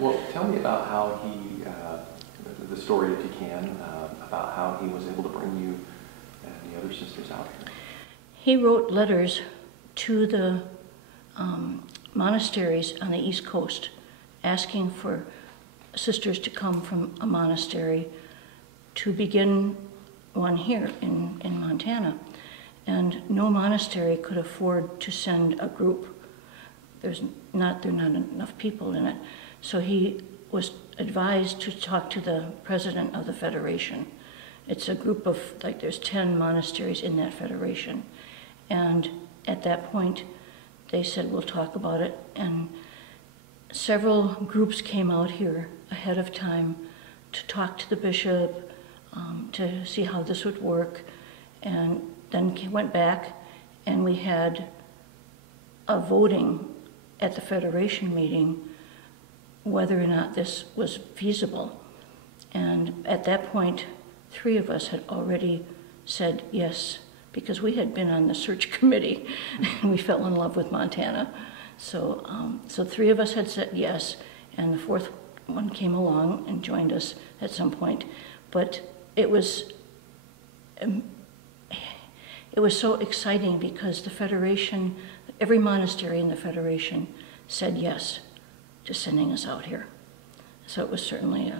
Well, tell me about how he, the story if you can, about how he was able to bring you and the other sisters out here. He wrote letters to the monasteries on the East Coast asking for sisters to come from a monastery to begin one here in Montana. And no monastery could afford to send a group. There are not enough people in it. So he was advised to talk to the president of the federation. It's a group of, like, there's 10 monasteries in that federation. And at that point, they said, we'll talk about it. And several groups came out here ahead of time to talk to the bishop, to see how this would work. And then went back, and we had a voting at the federation meeting whether or not this was feasible. And at that point, 3 of us had already said yes, because we had been on the search committee and we fell in love with Montana. So 3 of us had said yes, and the 4th one came along and joined us at some point. But it was so exciting because the Federation, every monastery in the Federation said yes to sending us out here. So it was certainly,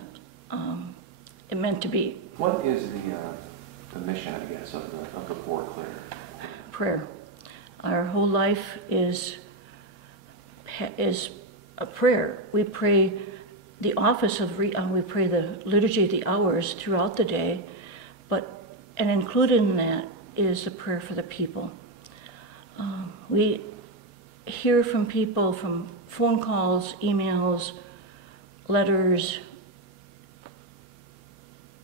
it meant to be. What is the mission, I guess, of the Fort Clare? Prayer. Our whole life is a prayer. We pray the office of, we pray the liturgy of the hours throughout the day, and included in that is the prayer for the people. We hear from people from phone calls, emails, letters,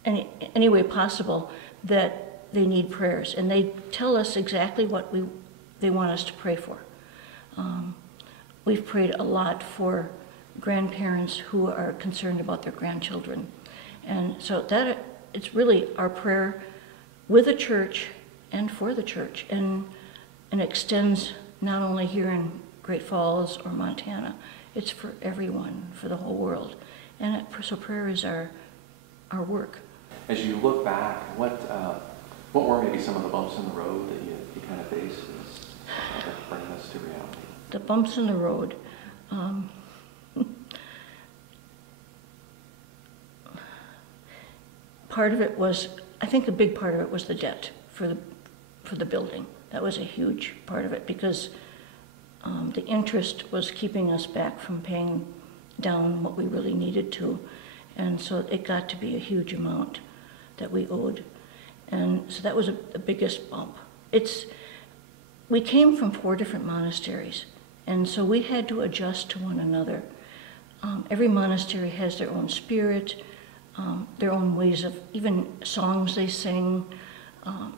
any way possible that they need prayers. And they tell us exactly what they want us to pray for. We've prayed a lot for grandparents who are concerned about their grandchildren. And so that it's really our prayer with the church and for the church, and extends not only here in Great Falls or Montana, it's for everyone, for the whole world. And so prayer is our work. As you look back, what were maybe some of the bumps in the road that you kind of faced that bring us to reality? The bumps in the road. Part of it was, I think a big part of it was the debt for the building. That was a huge part of it, because the interest was keeping us back from paying down what we really needed to. And so it got to be a huge amount that we owed. And so that was the biggest bump. We came from 4 different monasteries, and so we had to adjust to one another. Every monastery has their own spirit, their own ways of, even songs they sing,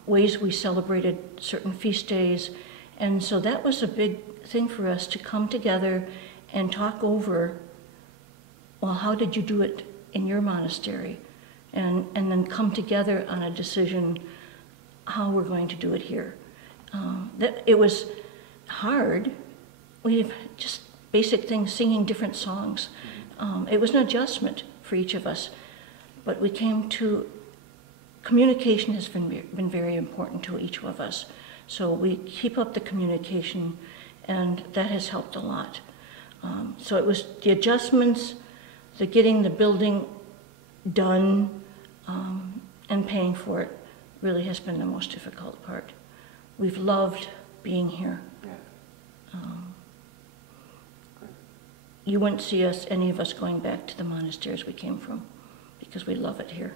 ways we celebrated certain feast days. And so that was a big thing for us to come together and talk over, well, how did you do it in your monastery? And then come together on a decision how we're going to do it here. It was hard. We just basic things, singing different songs. It was an adjustment for each of us. But we came to, communication has been very important to each of us. So we keep up the communication, and that has helped a lot. So it was the adjustments, the getting the building done, and paying for it really has been the most difficult part. We've loved being here. Yeah. You wouldn't see any of us going back to the monasteries we came from, because we love it here.